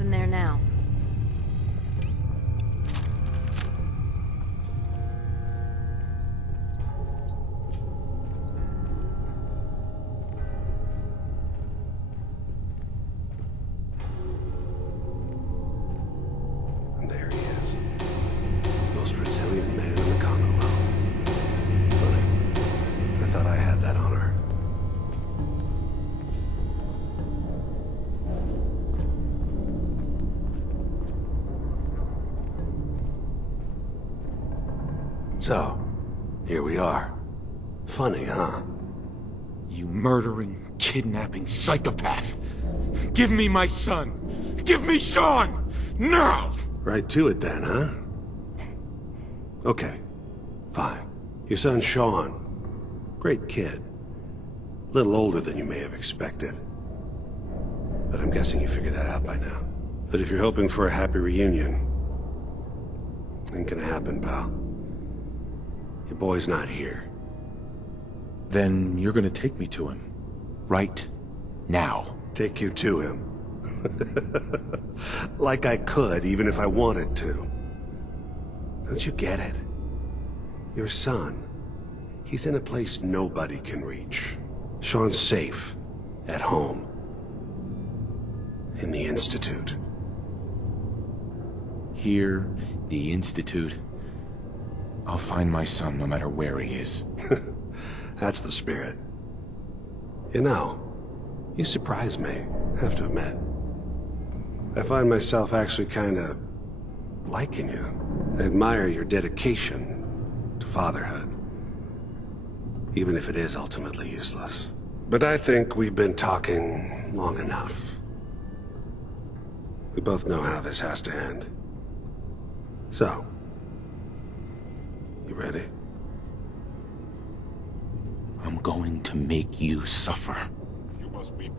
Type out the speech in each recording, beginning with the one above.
Nothing there now. And there he is. Most resilient man in the Commonwealth. Funny. I thought I had that honor. So, here we are. Funny, huh? You murdering, kidnapping psychopath! Give me my son! Give me Sean! Now! Right to it then, huh? Okay, fine. Your son Sean. Great kid. Little older than you may have expected. But I'm guessing you figured that out by now. But if you're hoping for a happy reunion, ain't gonna happen, pal. Your boy's not here. Then you're gonna take me to him. Right now. Take you to him. Like I could, even if I wanted to. Don't you get it? Your son. He's in a place nobody can reach. Sean's safe. At home. In the Institute. Here, the Institute. I'll find my son no matter where he is. That's the spirit. You know, you surprise me, I have to admit. I find myself actually kinda liking you. I admire your dedication to fatherhood. Even if it is ultimately useless. But I think we've been talking long enough. We both know how this has to end. So, you ready? I'm going to make you suffer. You must be...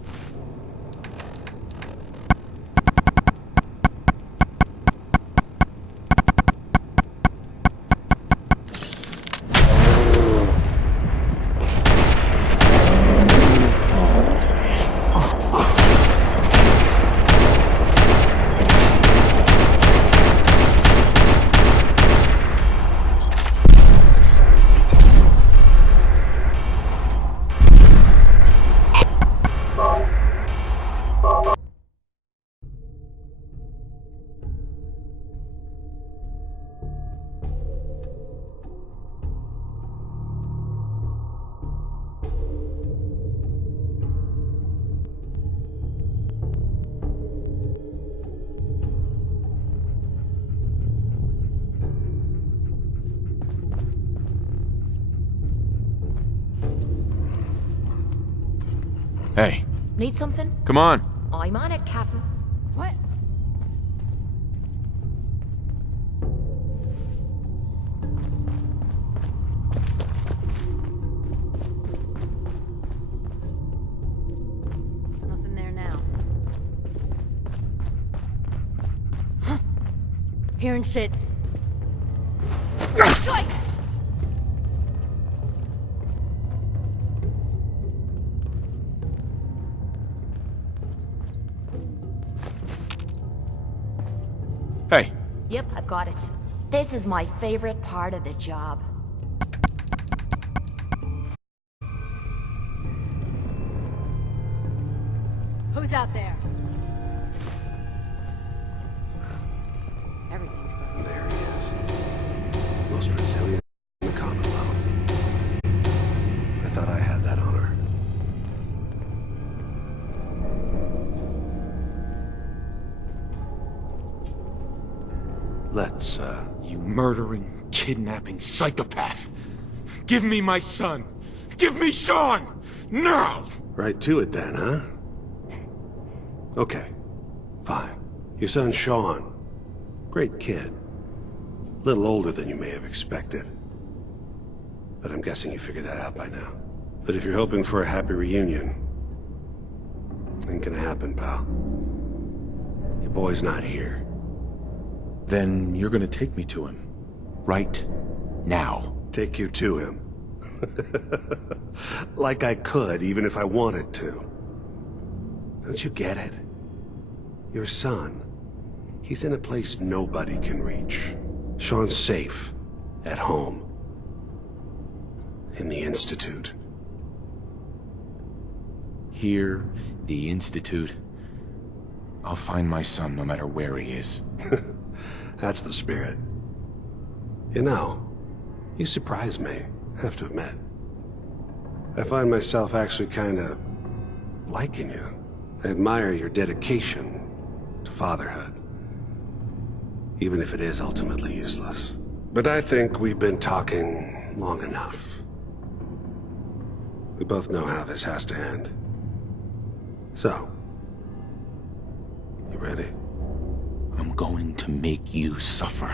Hey, Need something? come on. I'm on it, Captain. What? Nothing there now. Huh. Hearing shit. Joyce! Hey, Yep, I've got it. This is my favorite part of the job. Who's out there? Everything's starting to... There he is. Most resilient in the Commonwealth. I thought I had that honor. Let's, you murdering, kidnapping psychopath! Give me my son! Give me Sean! Now! right to it then, huh? Okay, fine. Your son Sean. Great kid. Little older than you may have expected. But I'm guessing you figured that out by now. But if you're hoping for a happy reunion, ain't gonna happen, pal. Your boy's not here. Then you're gonna take me to him. Right now. Take you to him. Like I could, even if I wanted to. Don't you get it? Your son. He's in a place nobody can reach. Sean's safe. At home. In the Institute. Here, the Institute. I'll find my son no matter where he is. That's the spirit. You know, you surprise me, I have to admit. I find myself actually kinda liking you. I admire your dedication to fatherhood. Even if it is ultimately useless. But I think we've been talking long enough. We both know how this has to end. So, you ready? I'm going to make you suffer.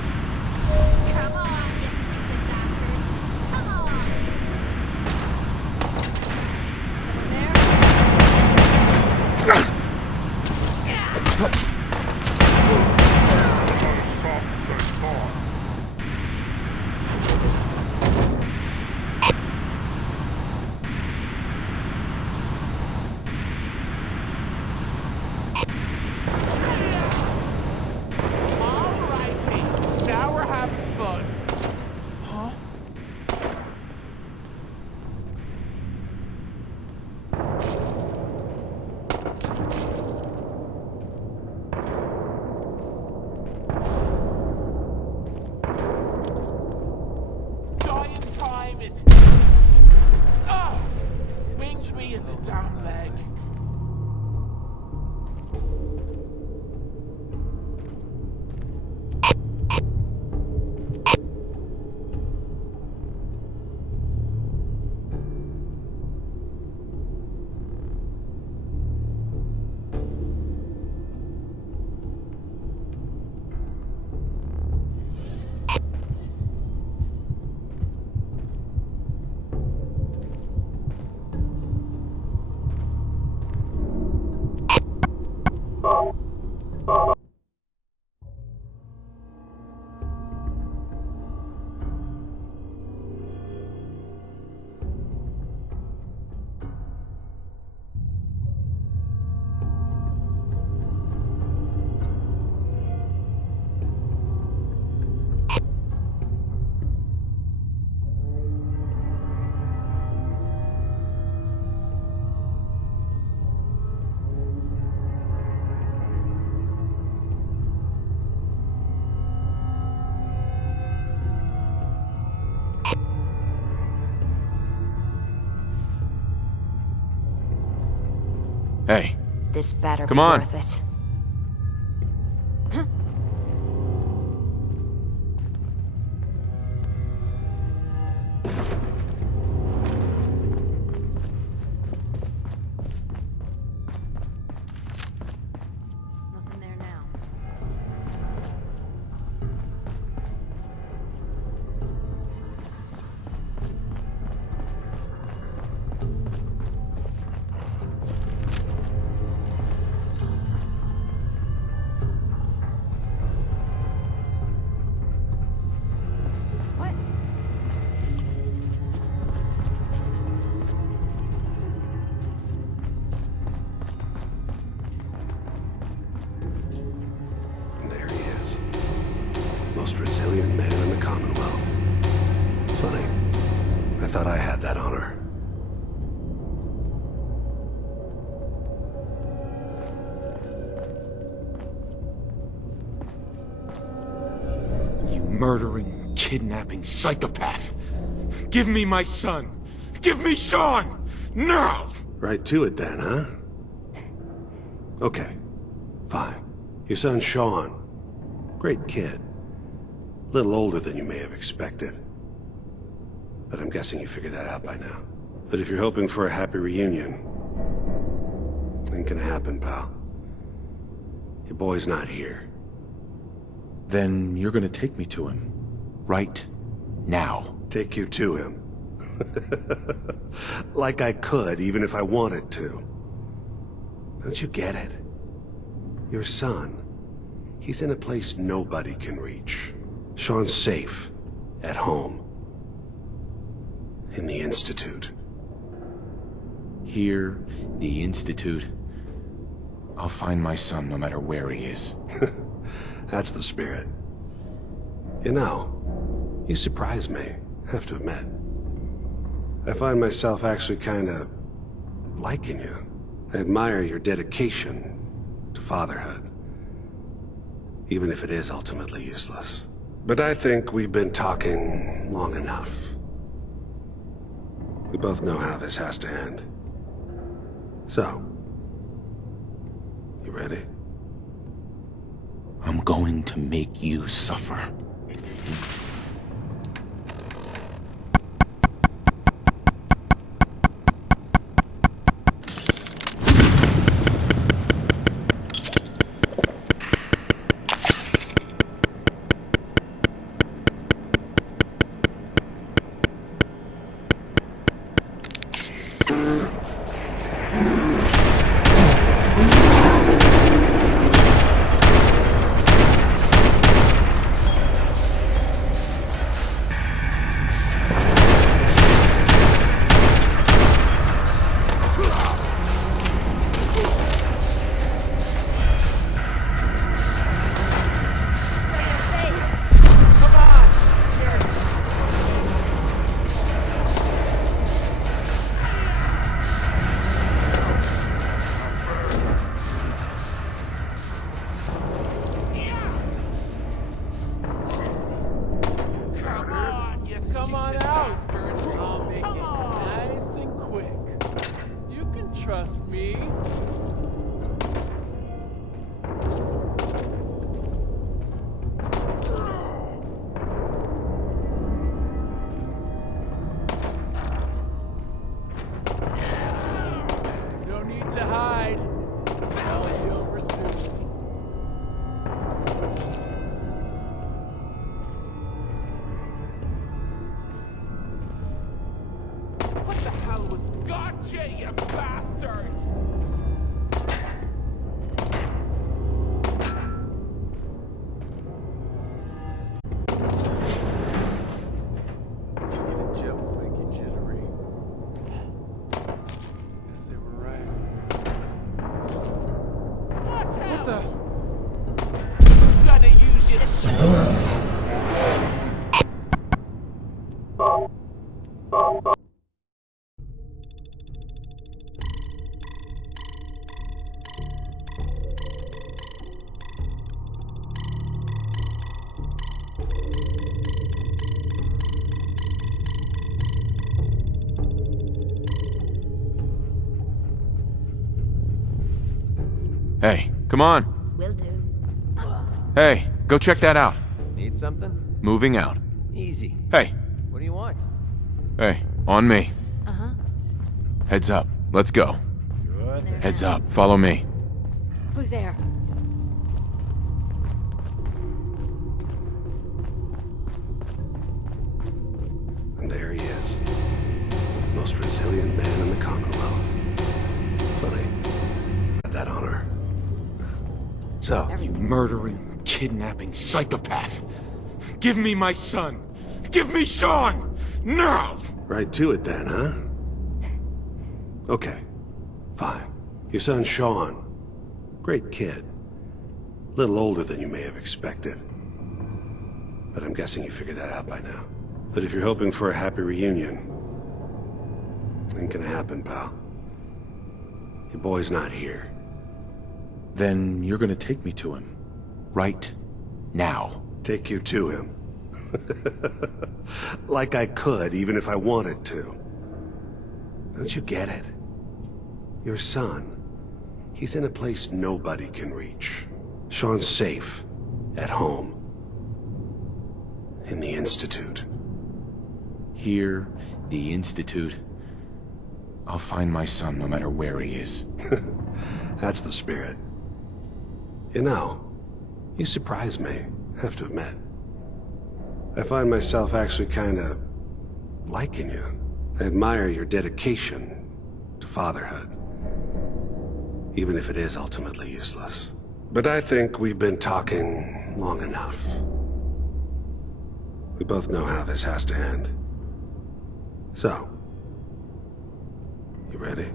Come on, you stupid bastards! Come on! Someone there? Alrighty, now we're having fun. Huh? Dying time is... Oh! Wings me in the damn leg. Hey, This better Come be on. worth it. Nothing there now. What? And there he is. Most resilient man in the Commonwealth. Funny. I thought I had that honor. you murdering, kidnapping psychopath. Give me my son. Give me Sean! Now! Right to it then, huh? Okay. Fine. Your son Sean. Great kid. Little older than you may have expected. But I'm guessing you figured that out by now. But if you're hoping for a happy reunion, Ain't gonna happen, pal. Your boy's not here. Then you're gonna take me to him. Right now. Take you to him. Like I could, even if I wanted to. Don't you get it? Your son, he's in a place nobody can reach. Sean's safe, at home. In the Institute. Here, the Institute. I'll find my son no matter where he is. That's the spirit. You know, you surprise me, I have to admit. I find myself actually kinda liking you. I admire your dedication to fatherhood. Even if it is ultimately useless. But I think we've been talking long enough. We both know how this has to end. So, you ready? I'm going to make you suffer. Come on out. I'll make it nice and quick. You can trust me. No need to hide. Tell you we're soon. What the hell was gotcha, you bastard? Even Joe will make you jittery. Guess they were right. What the? Gonna use you. Hey, come on. Will do. Hey, go check that out. Need something? Moving out. Easy. Hey, What do you want? hey, on me. Uh-huh. Heads up. Let's go. Good. Heads up. Follow me. Who's there? And there he is. Most resilient man in the Commonwealth. Funny. Had that honor. So, You murdering, kidnapping psychopath. Give me my son. Give me Sean! Now! right to it then, huh? Okay. Fine. Your son Sean. Great kid. Little older than you may have expected. But I'm guessing you figured that out by now. But if you're hoping for a happy reunion, ain't gonna happen, pal. Your boy's not here. Then you're gonna take me to him. Right now. Take you to him. Like I could, even if I wanted to. Don't you get it? Your son, he's in a place nobody can reach. Sean's safe, at home. In the Institute. Here, the Institute. I'll find my son no matter where he is. That's the spirit. You know, you surprise me, I have to admit. I find myself actually kinda liking you. I admire your dedication to fatherhood, even if it is ultimately useless. But I think we've been talking long enough. We both know how this has to end. So, you ready?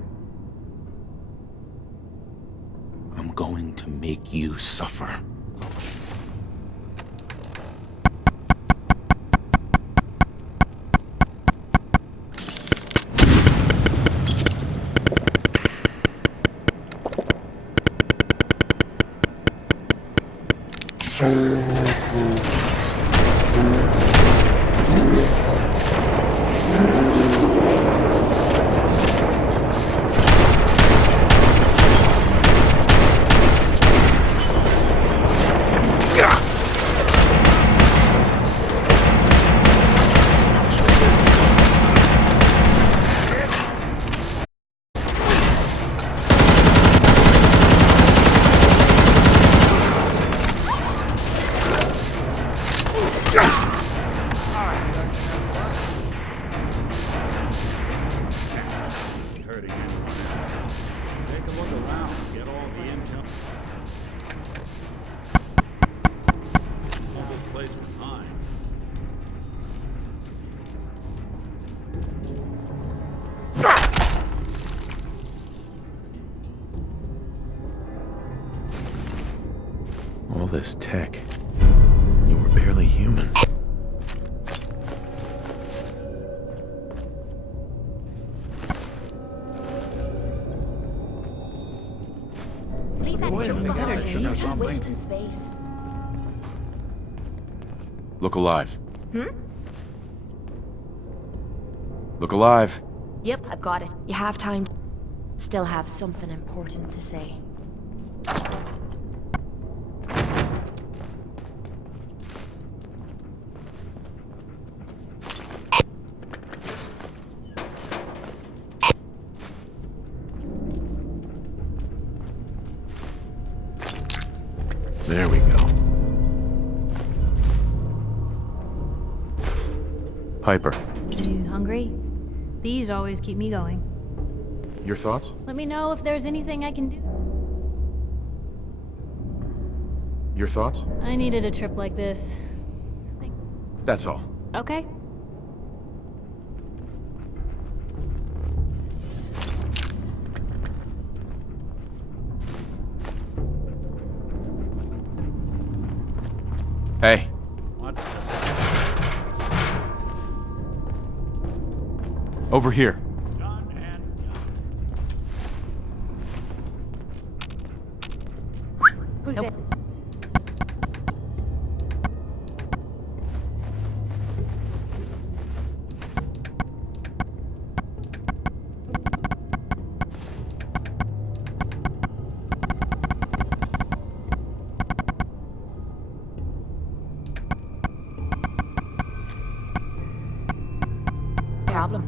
I'm going to make you suffer. Hurting anyone else. Take a look around. Get all the income. Leave this place behind. All this tech. You were barely human. Leave that Wait a shit minute, behind. I should He's have just something. wasting space. Look alive. Look alive. Yep, I've got it. You have time. Still have something important to say. There we go. Piper, You hungry? These always keep me going. your thoughts? Let me know if there's anything I can do. Your thoughts? I needed a trip like this. That's all. Okay. Hey, What? over here. Done and done. Who's there? Problem.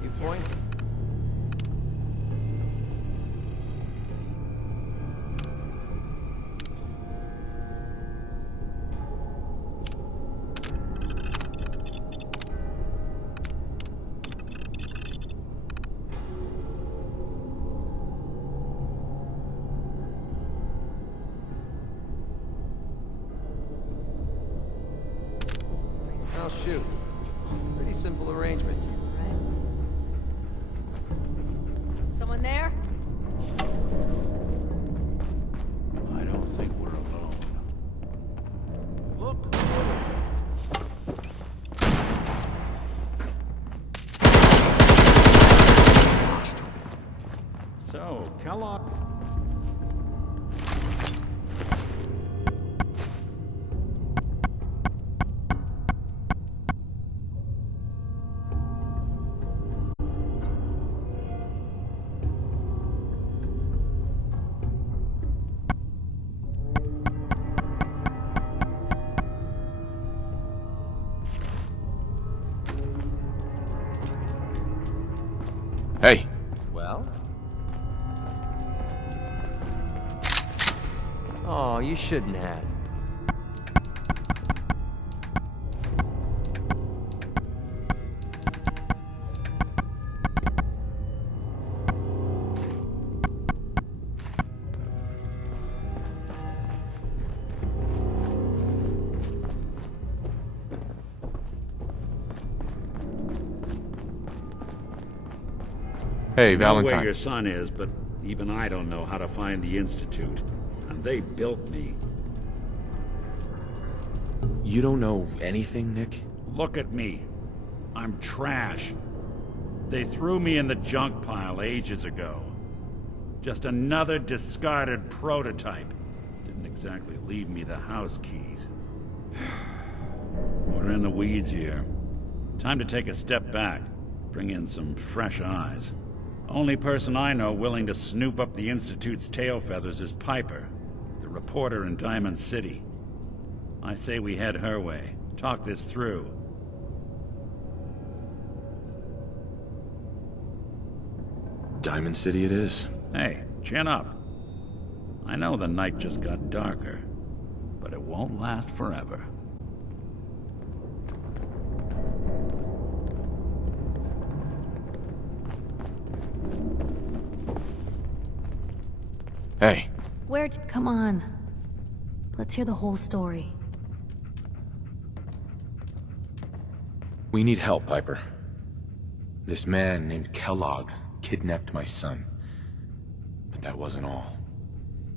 Viewpoint? Oh, shoot. Pretty simple arrangement. Someone there? I don't think we're alone. Look. So, Kellogg. Hey, Well? Oh, you shouldn't have. hey, I know where Valentine. your son is, but even I don't know how to find the Institute. And they built me. You don't know anything, Nick? Look at me. I'm trash. They threw me in the junk pile ages ago. Just another discarded prototype. Didn't exactly leave me the house keys. We're in the weeds here. Time to take a step back. Bring in some fresh eyes. Only person I know willing to snoop up the Institute's tail feathers is Piper, the reporter in Diamond City. I say we head her way. Talk this through. Diamond City it is. Hey, chin up. I know the night just got darker, but it won't last forever. Hey, Come on. Let's hear the whole story. we need help, Piper. This man named Kellogg kidnapped my son. But that wasn't all.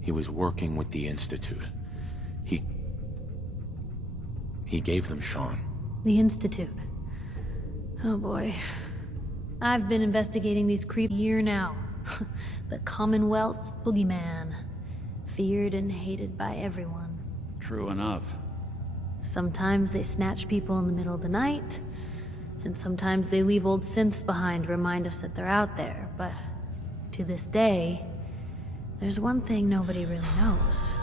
He was working with the Institute. He gave them Sean. The Institute. Oh boy. I've been investigating these creep year now. The Commonwealth's boogeyman. Feared and hated by everyone. True enough. Sometimes they snatch people in the middle of the night, and sometimes they leave old synths behind to remind us that they're out there, but to this day, there's one thing nobody really knows.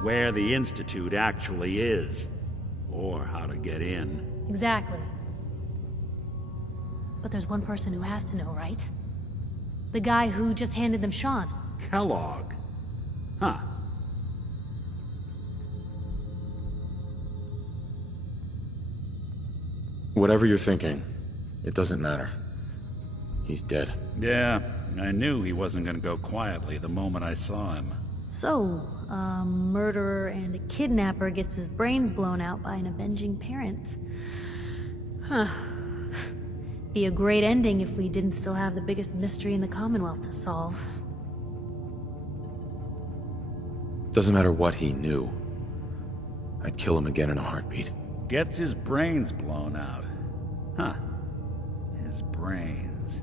Where the Institute actually is. Or how to get in. Exactly. But there's one person who has to know, right? The guy who just handed them Sean. Kellogg. Huh. Whatever you're thinking, it doesn't matter. He's dead. Yeah, I knew he wasn't gonna go quietly the moment I saw him. So, a murderer and a kidnapper gets his brains blown out by an avenging parent. Huh. Be a great ending if we didn't still have the biggest mystery in the Commonwealth to solve. Doesn't matter what he knew. I'd kill him again in a heartbeat. Gets his brains blown out. Huh. His brains.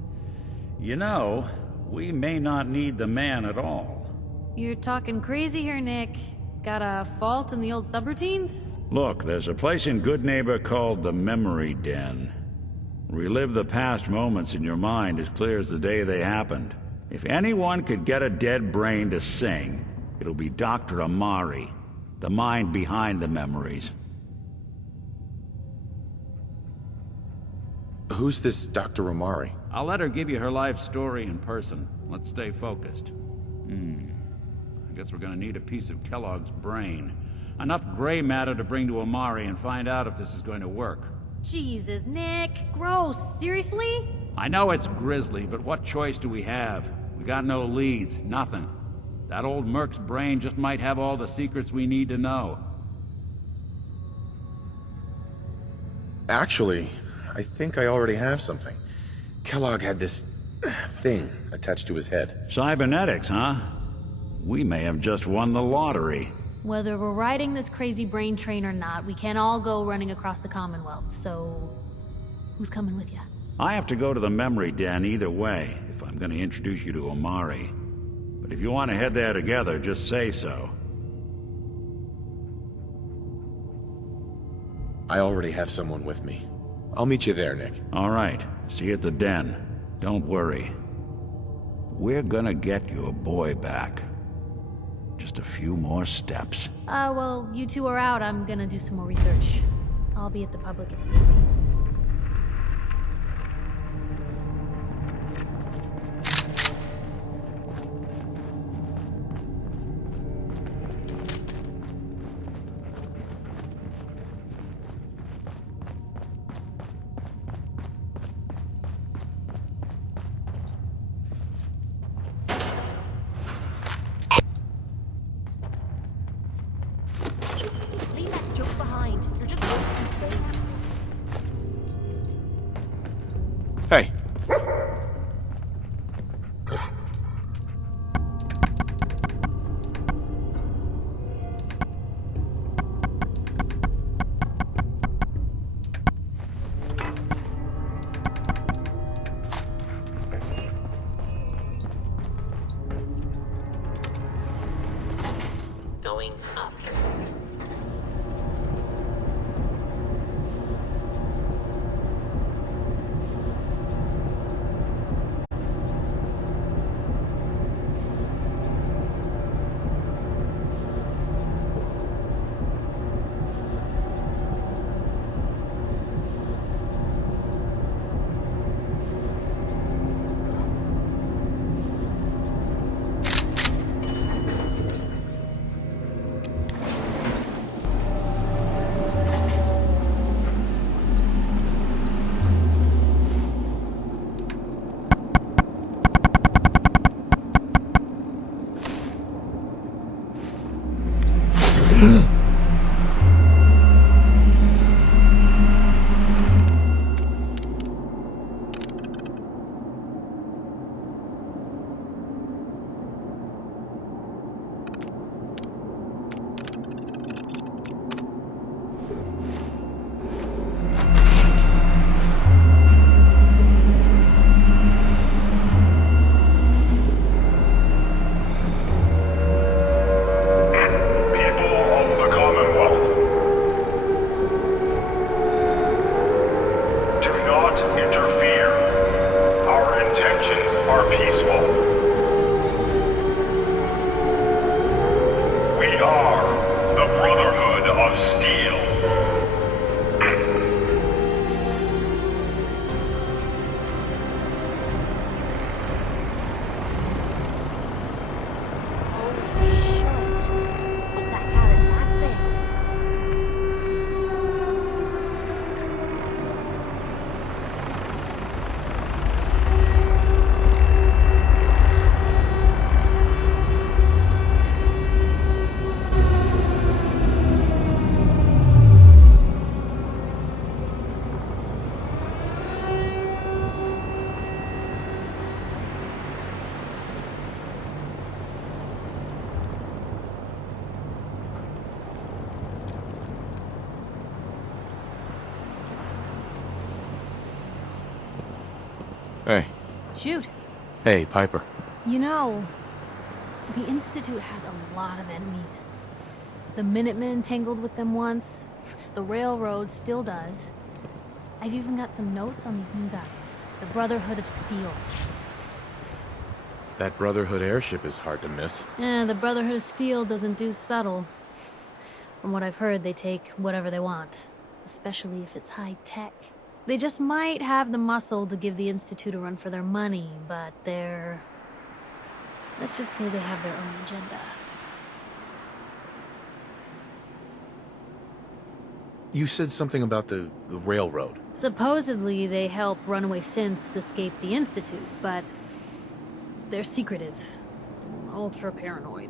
You know, we may not need the man at all. You're talking crazy here, Nick. Got a fault in the old subroutines? Look, there's a place in Good Neighbor called the Memory Den. Relive the past moments in your mind as clear as the day they happened. If anyone could get a dead brain to sing, it'll be Dr. Amari, the mind behind the memories. Who's this Dr. Amari? I'll let her give you her life story in person. Let's stay focused. I guess we're gonna need a piece of Kellogg's brain. Enough gray matter to bring to Amari and find out if this is going to work. Jesus, Nick. Gross. Seriously? I know it's grisly, but what choice do we have? We got no leads, nothing. That old Merc's brain just might have all the secrets we need to know. Actually, I think I already have something. Kellogg had this thing attached to his head. Cybernetics, huh? We may have just won the lottery. Whether we're riding this crazy brain train or not, we can't all go running across the Commonwealth, so... who's coming with you? I have to go to the Memory Den either way, if I'm gonna introduce you to Amari. But if you want to head there together, just say so. I already have someone with me. I'll meet you there, Nick. All right, see you at the den. Don't worry. We're gonna get your boy back. Just a few more steps. Well, you two are out. I'm gonna do some more research. I'll be at the public if you need me. going up. Hey. Shoot. Hey, Piper. You know, the Institute has a lot of enemies. The Minutemen tangled with them once. The Railroad still does. I've even got some notes on these new guys. The Brotherhood of Steel. That Brotherhood airship is hard to miss. The Brotherhood of Steel doesn't do subtle. From what I've heard, they take whatever they want. Especially if it's high tech. They just might have the muscle to give the Institute a run for their money, but they're... let's just say they have their own agenda. You said something about the Railroad. Supposedly, they help runaway synths escape the Institute, but they're secretive. Ultra paranoid.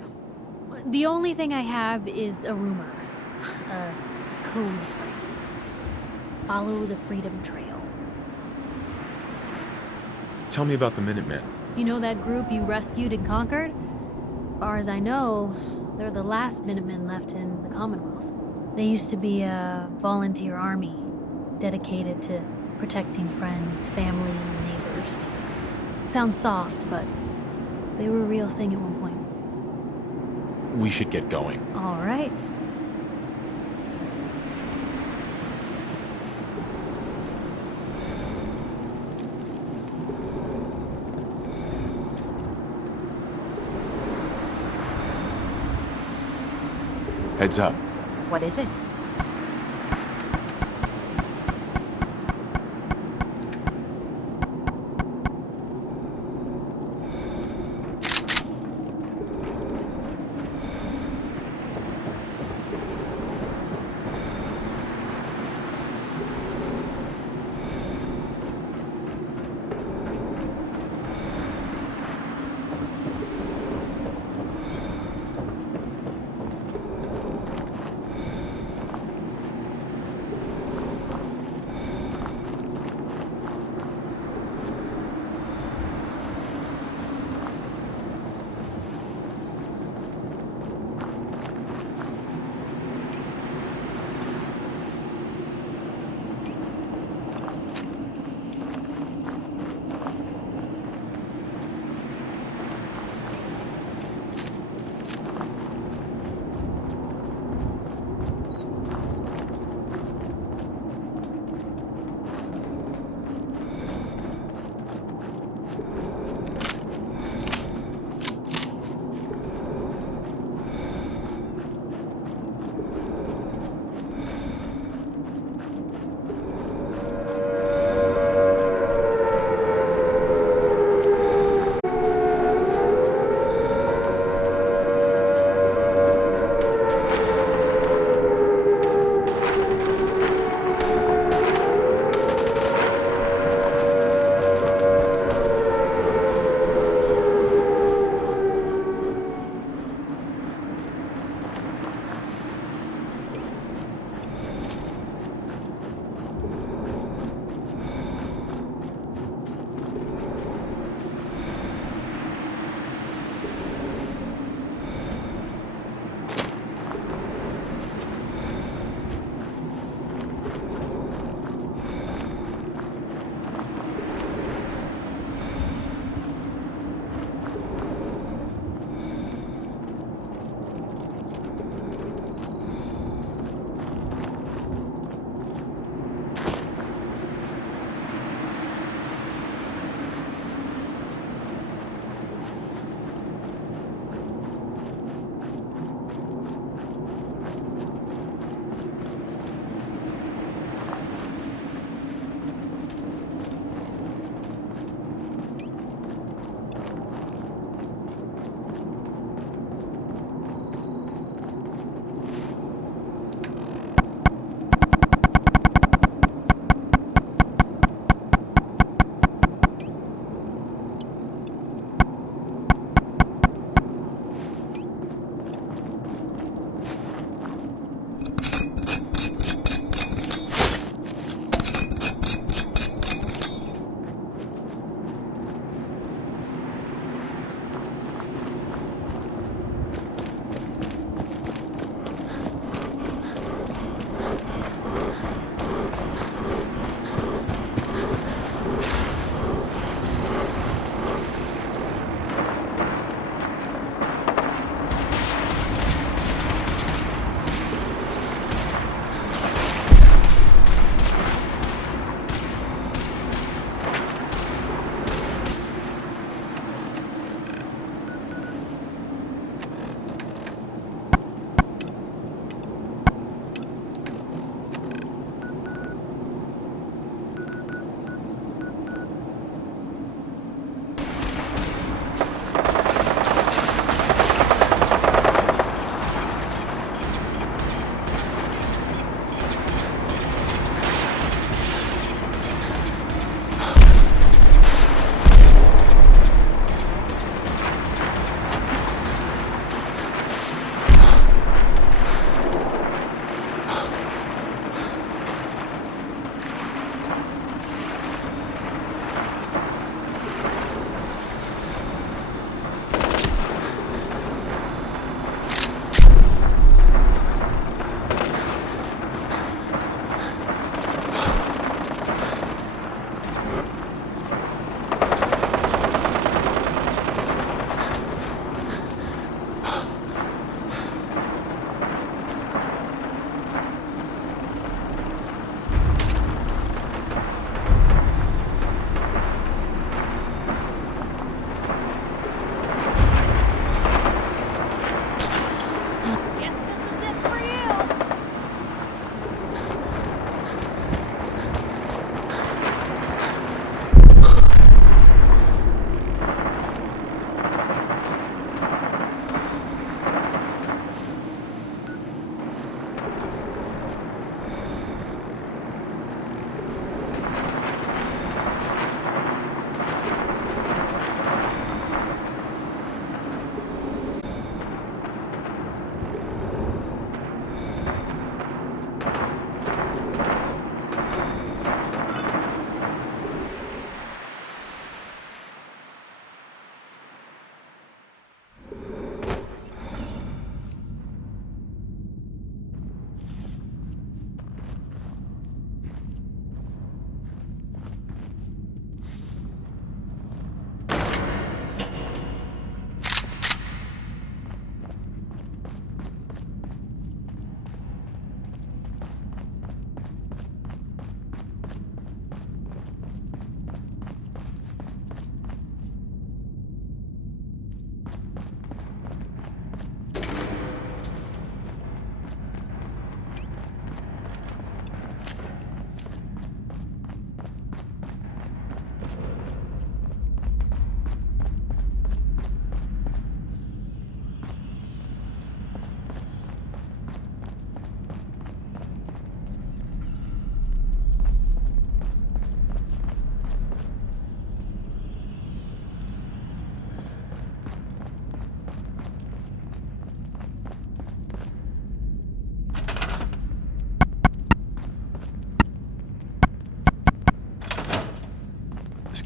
The only thing I have is a rumor. A code phrase. Follow the Freedom Trail. Tell me about the Minutemen. You know that group you rescued and conquered? As far as I know, they're the last Minutemen left in the Commonwealth. They used to be a volunteer army, dedicated to protecting friends, family, and neighbors. Sounds soft, but they were a real thing at one point. We should get going. All right. Heads up. What is it?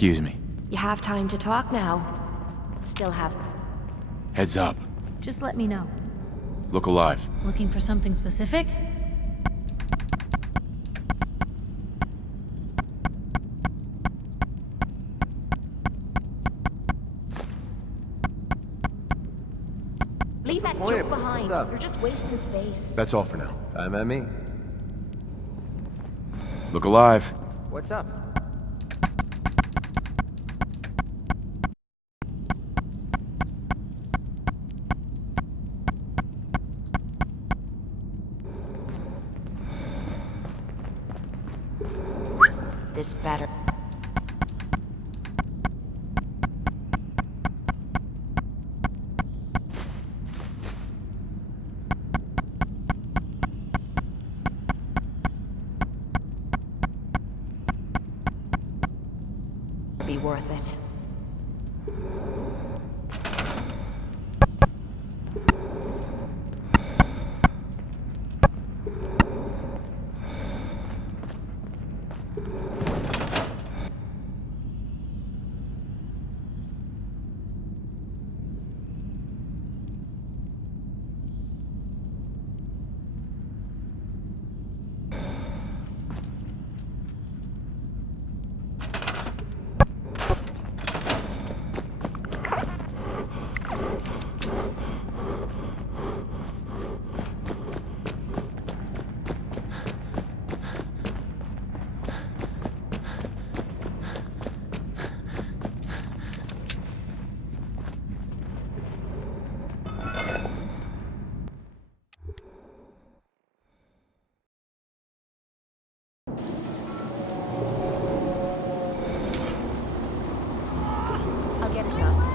Excuse me. You have time to talk now. Still have. Heads up. Just let me know. Look alive. Looking for something specific? Leave that Wait, joke behind. what's up? You're just wasting space. That's all for now. Time at me. Look alive. What's up? This better. Be worth it. I'll get it done.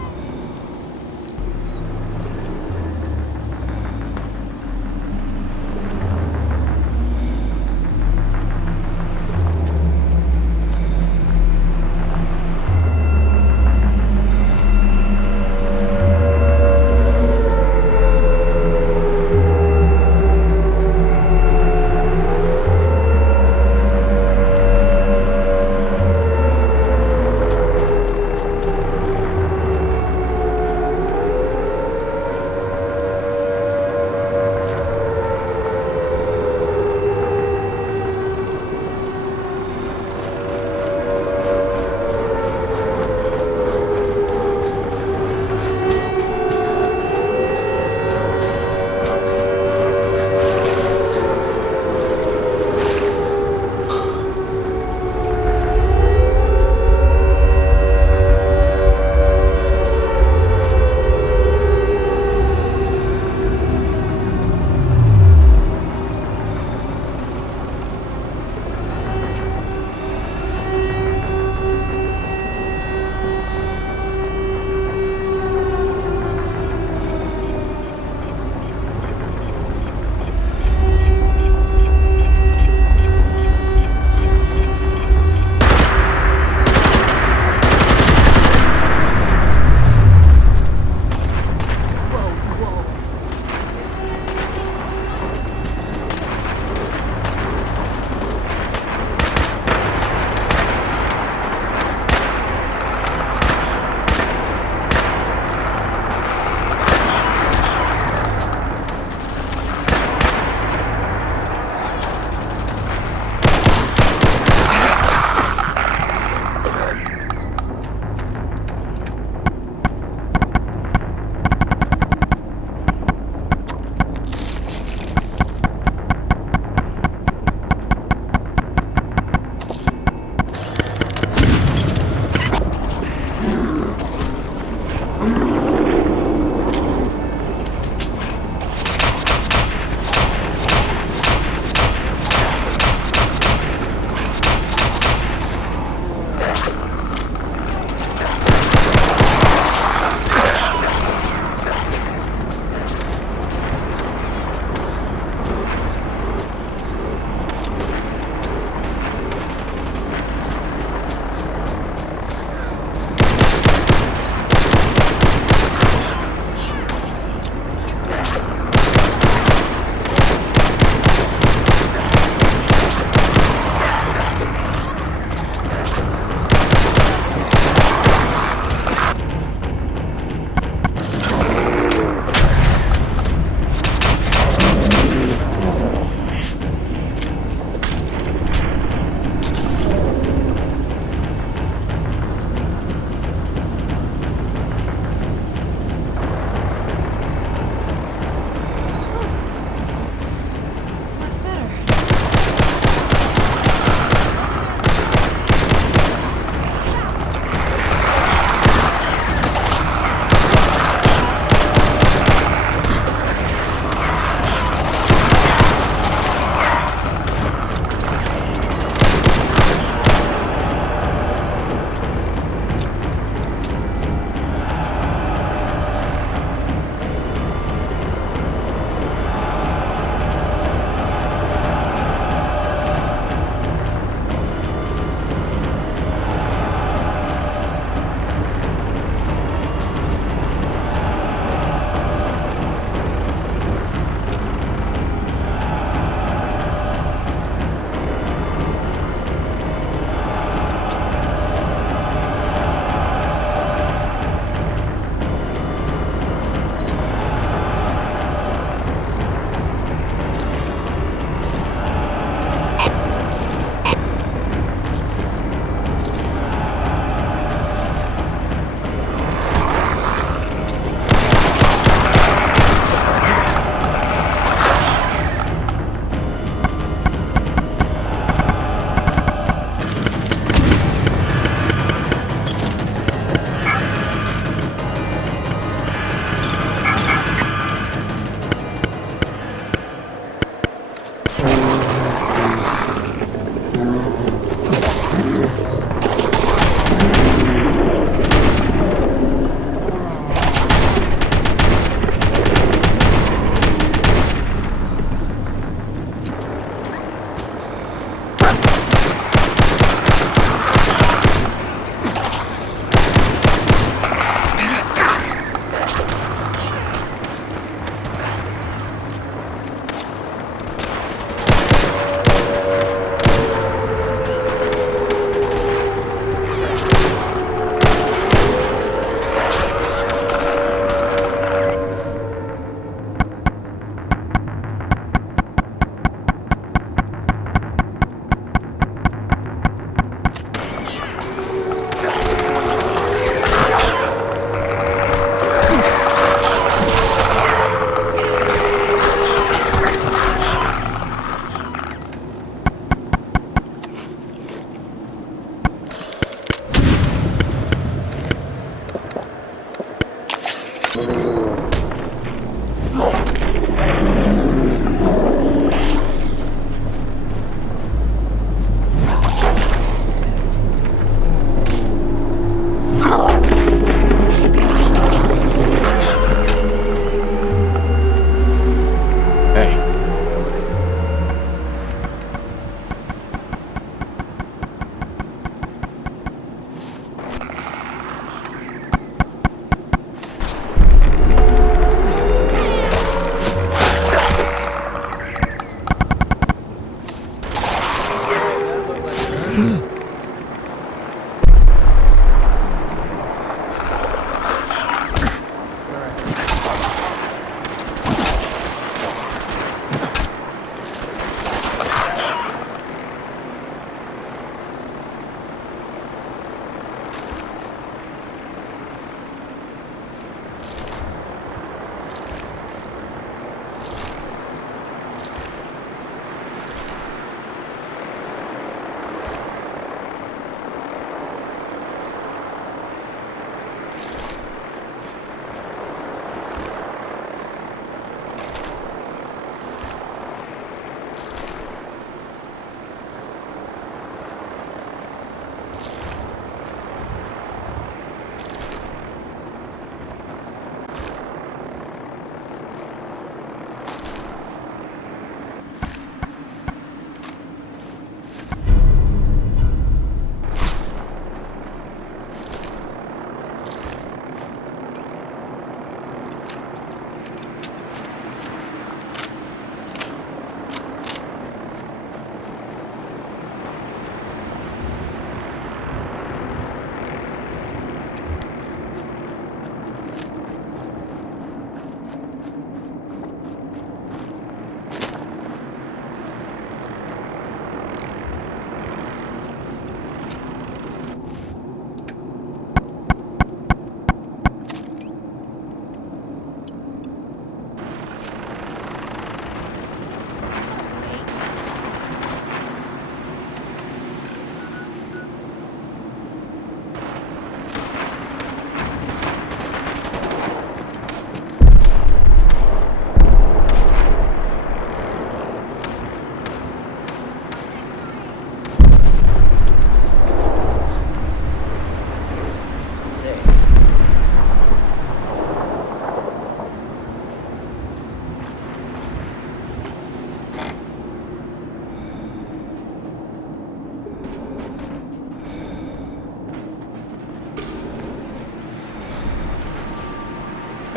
Hey.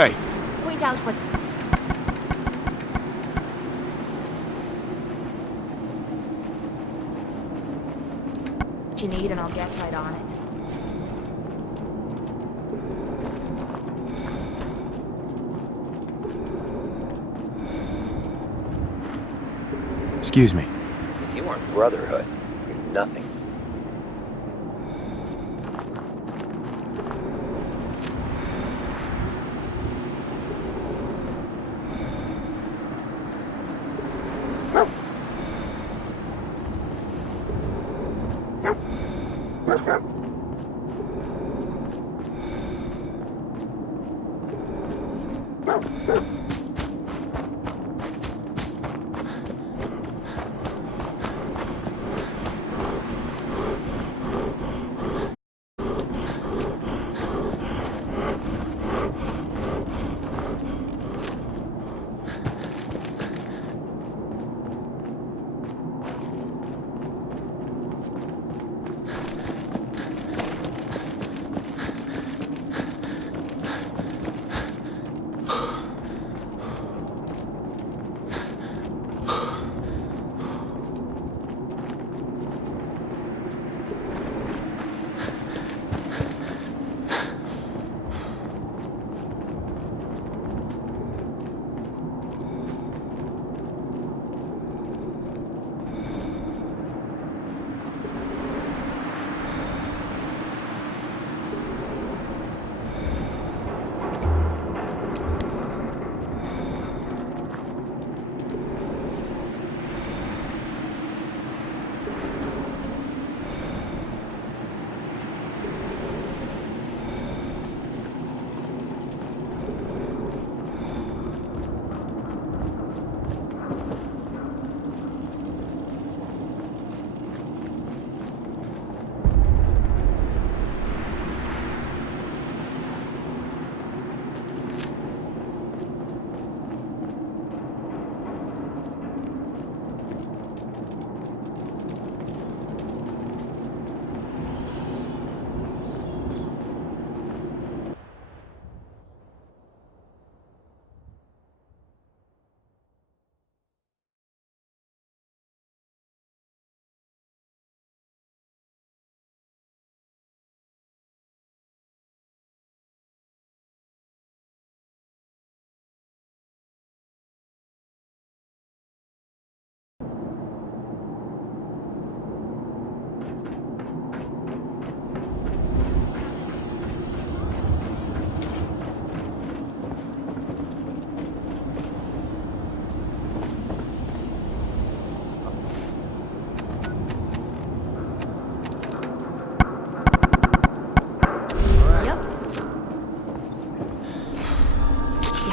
Hey. Point out what... you need and I'll get right on it. Excuse me. If you weren't Brotherhood, you're nothing.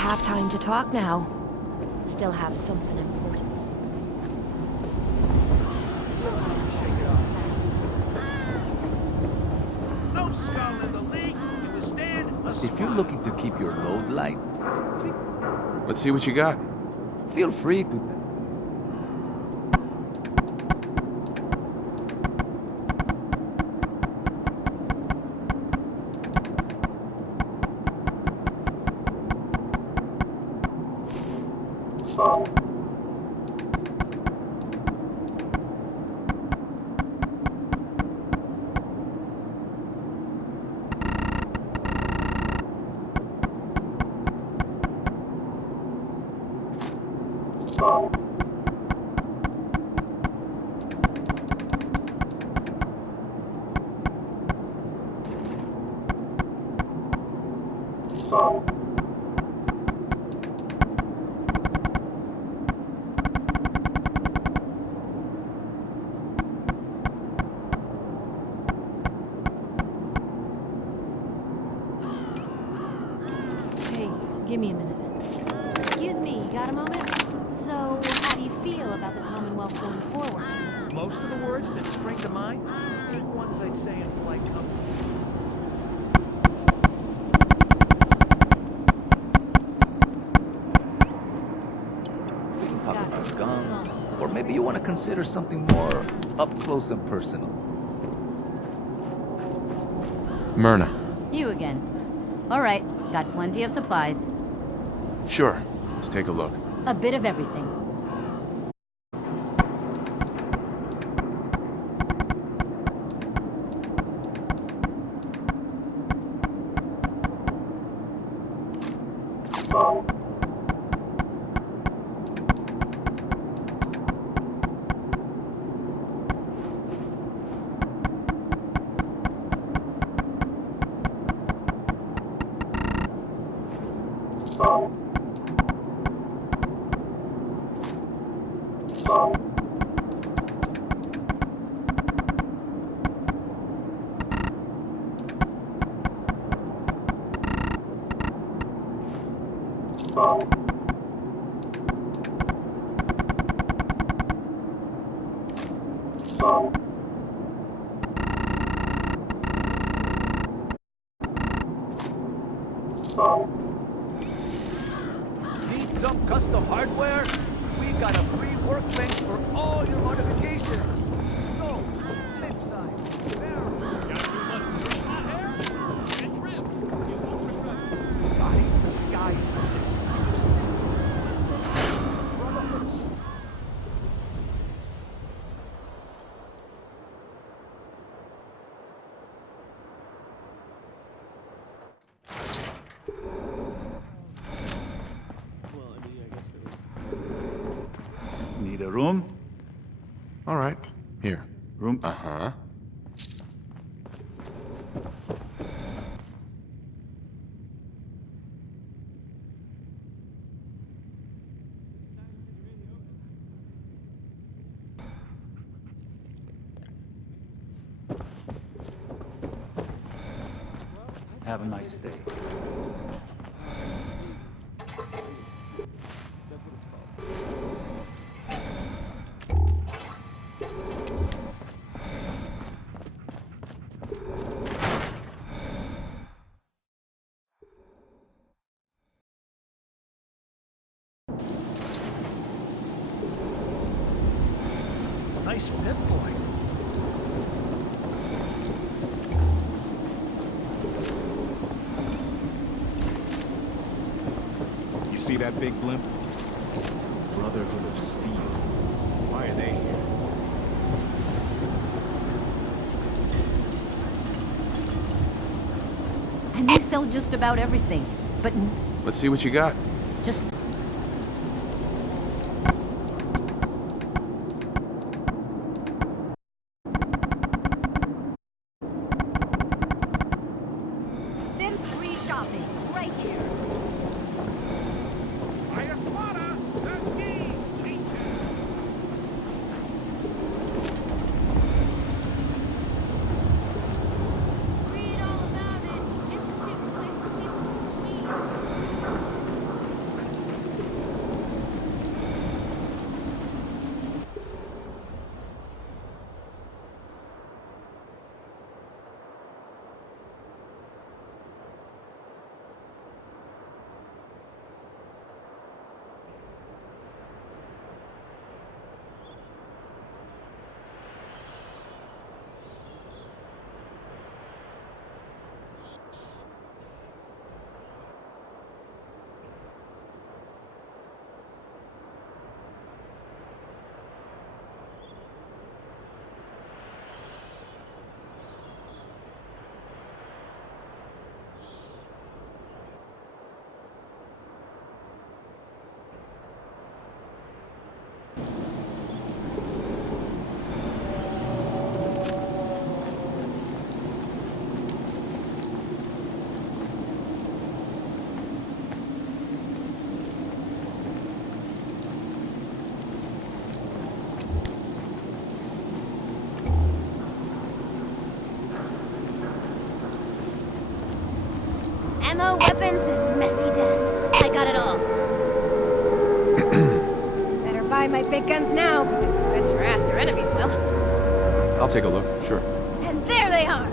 have time to talk now. Still have something important. No skull in the league can withstand a If you're looking to keep your load light, Let's see what you got. feel free to... Hey, give me a minute. Excuse me, you got a moment? So, how do you feel about the Commonwealth going forward? Most of the words that spring to mind ain't ones I'd say in polite company. We can talk about guns, or maybe you want to consider something more up close and personal. Myrna. You again. All right, got plenty of supplies. Sure. Let's take a look. A bit of everything. Need some custom hardware? We got a free workbench for all your modifications. Scope, flip side, barrel. Not even the sky is the same. Brothers. Need a room? All right. Here. Room? Uh-huh. Have a nice day. Nice Pip-Boy. You see that big blimp? Brotherhood of Steel. Why are they here? And they sell just about everything. But Let's see what you got. just... Send free shopping, right here. Read all about it. Institute place for people with machines. ammo, weapons, and messy death. I got it all. Better buy my big guns now, because I bet your ass your enemies will. I'll take a look, sure. And there they are!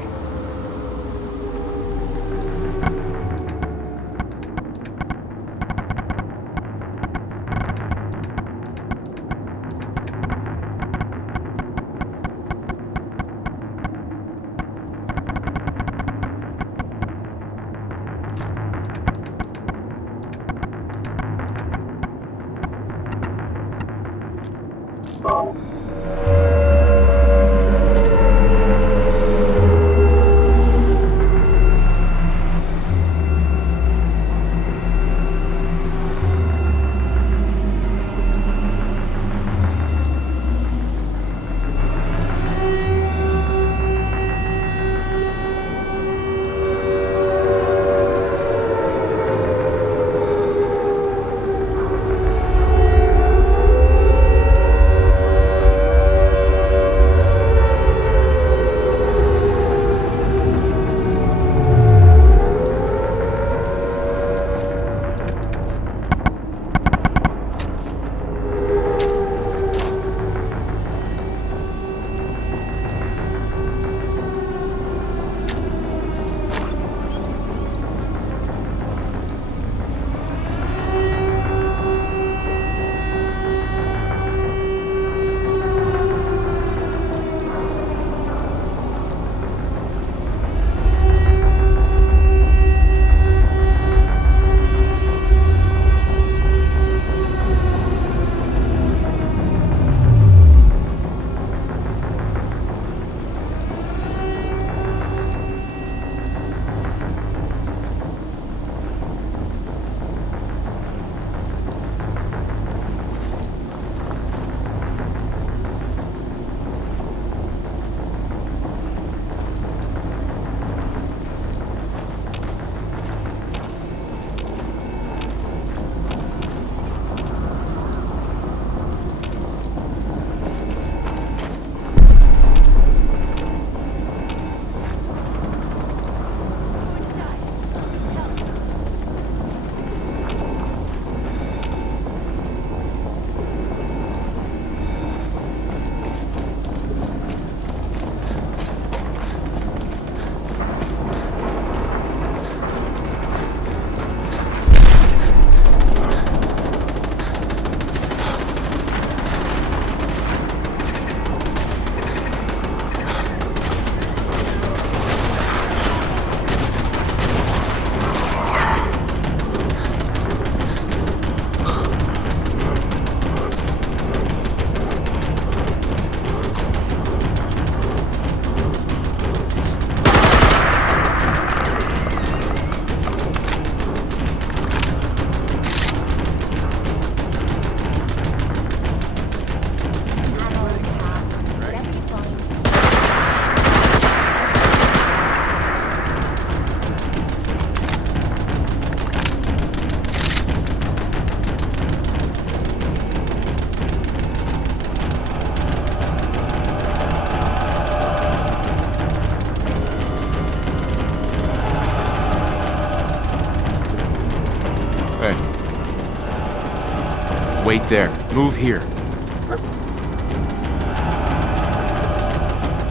Wait there. Move here.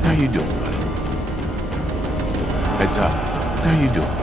How you doing, buddy? Heads up. How you doing, buddy?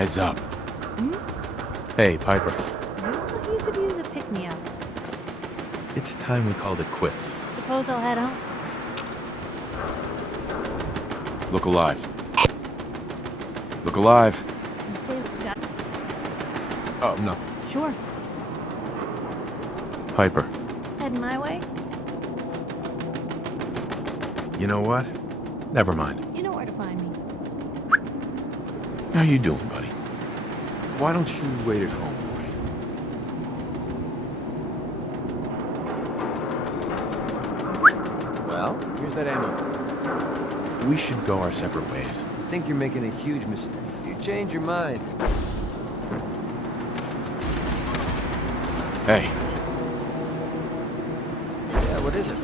Heads up. Hey, Piper. You could use a pick-me-up. It's time we called it quits. Suppose I'll head home. Look alive. Look alive. You say that? Oh, no. Sure. Piper. Heading my way? You know what? Never mind. You know where to find me. How you doing, buddy? Why don't you wait at home? Well, here's that ammo. We should go our separate ways. I think you're making a huge mistake. You change your mind. Hey. Yeah, what is it?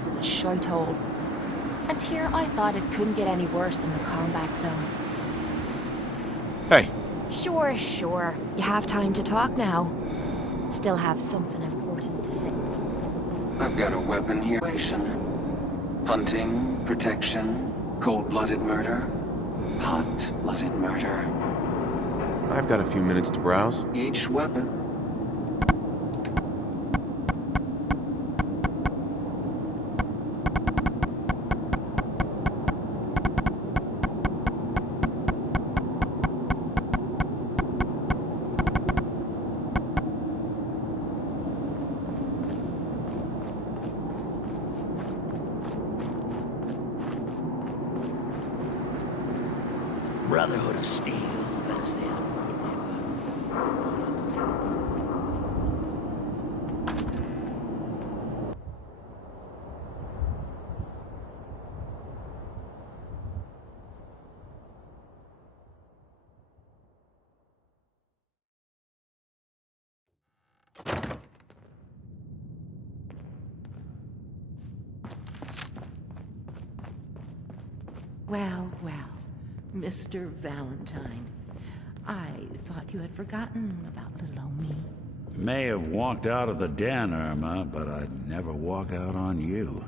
place is a shithole. And here I thought it couldn't get any worse than the combat zone. Hey, Sure, sure. You have time to talk now. Still have something important to say. I've got a weapon here. Hunting, protection, cold-blooded murder, hot-blooded murder. I've got a few minutes to browse. Each weapon. Brotherhood of Steel. Better stay out of my neighbor. Well, well, Mr. Valentine. I thought you had forgotten about little old me. May have walked out of the den, Irma, but I'd never walk out on you.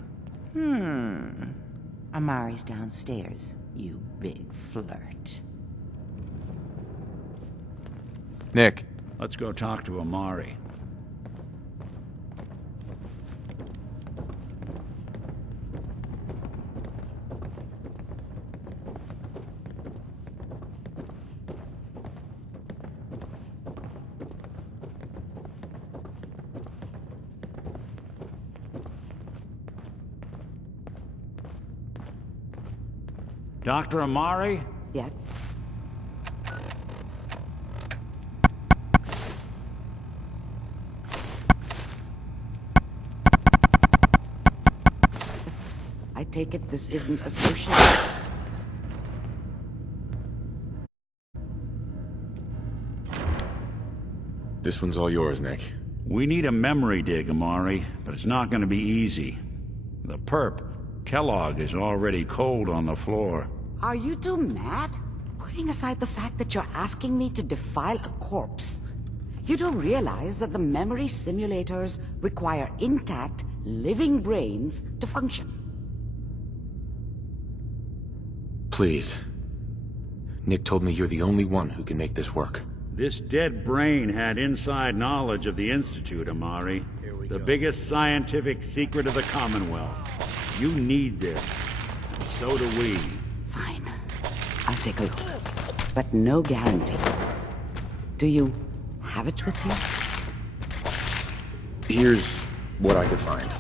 Amari's downstairs, you big flirt. Nick. Let's go talk to Amari. Dr. Amari? Yeah. I take it this isn't a social... This one's all yours, Nick. We need a memory dig, Amari, but it's not gonna be easy. The perp, Kellogg, is already cold on the floor. Are you two mad? Putting aside the fact that you're asking me to defile a corpse, you don't realize that the memory simulators require intact, living brains to function. Please. Nick told me you're the only one who can make this work. This dead brain had inside knowledge of the Institute, Amari. The biggest scientific secret of the Commonwealth. You need this. And so do we. Fine. I'll take a look. But no guarantees. Do you have it with you? Here's what I could find.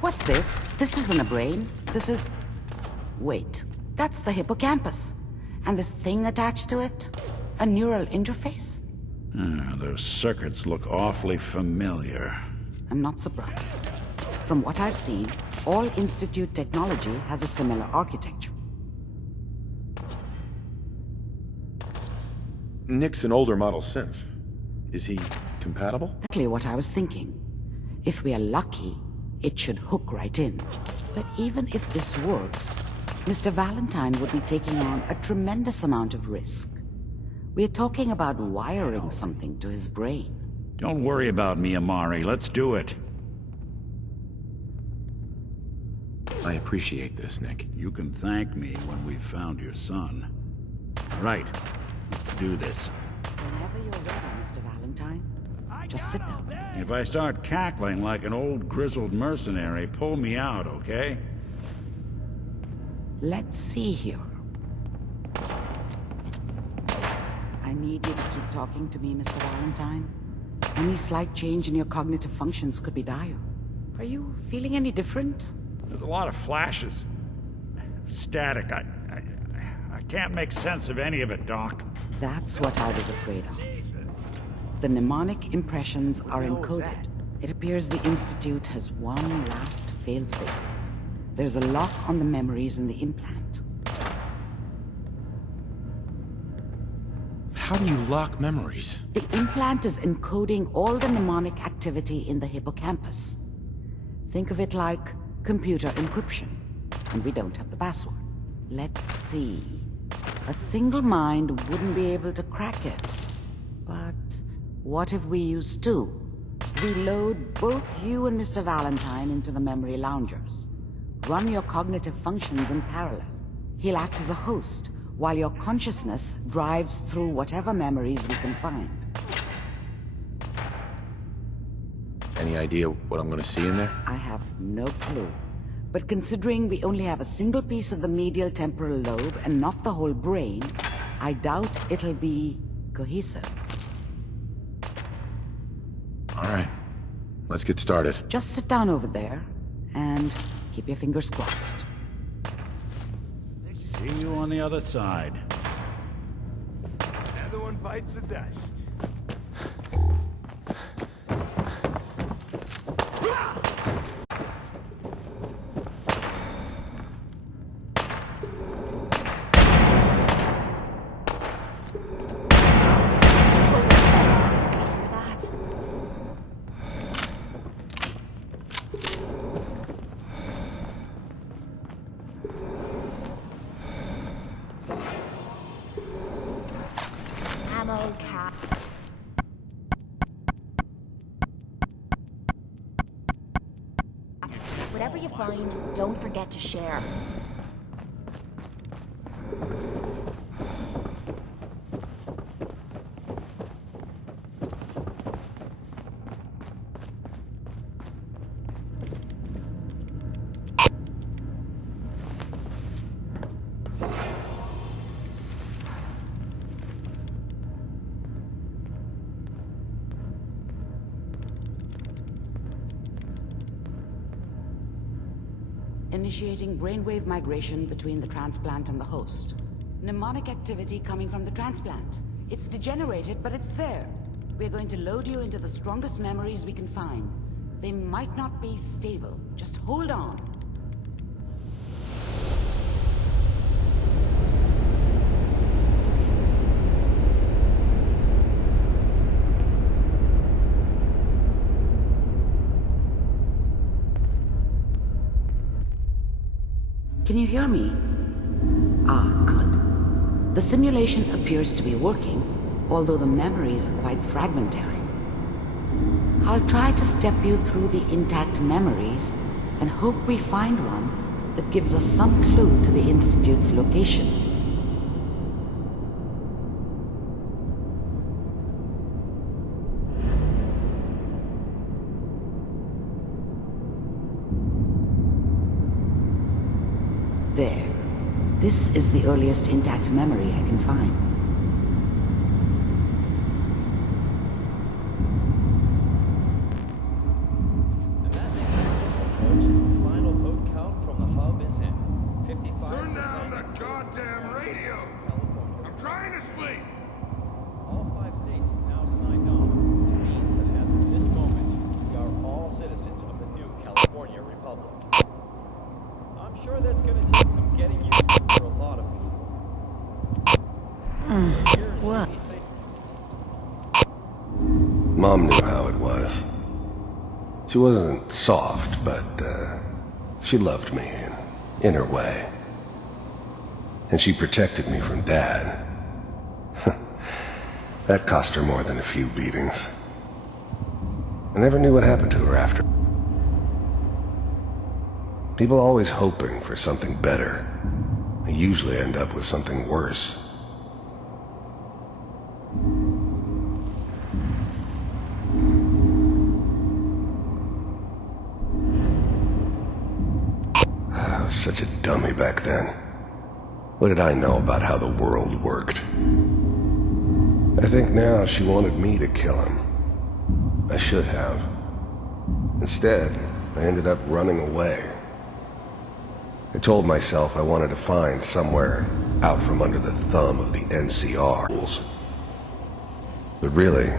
What's this? This isn't a brain. This is... Wait. That's the hippocampus. And this thing attached to it? A neural interface? Those circuits look awfully familiar. I'm not surprised. From what I've seen, all Institute technology has a similar architecture. Nick's an older model synth. Is he compatible? Exactly what I was thinking. If we are lucky, it should hook right in. But even if this works, Mr. Valentine would be taking on a tremendous amount of risk. We're talking about wiring something to his brain. Don't worry about me, Amari. Let's do it. I appreciate this, Nick. You can thank me when we've found your son. Right. Let's do this. Whenever you're ready, Mr. Valentine. Just sit down. If I start cackling like an old grizzled mercenary, pull me out, okay? Let's see here. I need you to keep talking to me, Mr. Valentine. Any slight change in your cognitive functions could be dire. Are you feeling any different? There's a lot of flashes. Static. I can't make sense of any of it, Doc. That's what I was afraid of. The mnemonic impressions are encoded. It appears the Institute has one last failsafe. There's a lock on the memories in the implant. How do you lock memories? The implant is encoding all the mnemonic activity in the hippocampus. Think of it like computer encryption, and we don't have the password. Let's see. A single mind wouldn't be able to crack it. But what if we use two? We load both you and Mr. Valentine into the memory loungers. Run your cognitive functions in parallel. He'll act as a host, while your consciousness drives through whatever memories we can find. Any idea what I'm gonna see in there? I have no clue. But considering we only have a single piece of the medial temporal lobe and not the whole brain, I doubt it'll be cohesive. All right, let's get started. Just sit down over there and keep your fingers crossed. See you on the other side. Another one bites the dust. Ammo cap. Whatever you find, don't forget to share. Initiating brainwave migration between the transplant and the host. Mnemonic activity coming from the transplant. It's degenerated, but it's there. We're going to load you into the strongest memories we can find. They might not be stable. Just hold on. Can you hear me? Ah, good. The simulation appears to be working, although the memories are quite fragmentary. I'll try to step you through the intact memories and hope we find one that gives us some clue to the Institute's location. There. This is the earliest intact memory I can find. And that makes it, folks. The final vote count from the hub is in. 55%. Turn down the goddamn radio! I'm trying to sleep! All 5 states have now signed on, which means that as of this moment, we are all citizens of the new California Republic. I'm sure that's going to take some getting used to for a lot of people. What? Mom knew how it was. She wasn't soft, but she loved me in her way. And she protected me from Dad. That cost her more than a few beatings. I never knew what happened to her after. People always hoping for something better. They usually end up with something worse. I was such a dummy back then. What did I know about how the world worked? I think now she wanted me to kill him. I should have. Instead, I ended up running away. I told myself I wanted to find somewhere out from under the thumb of the NCR rules. But really,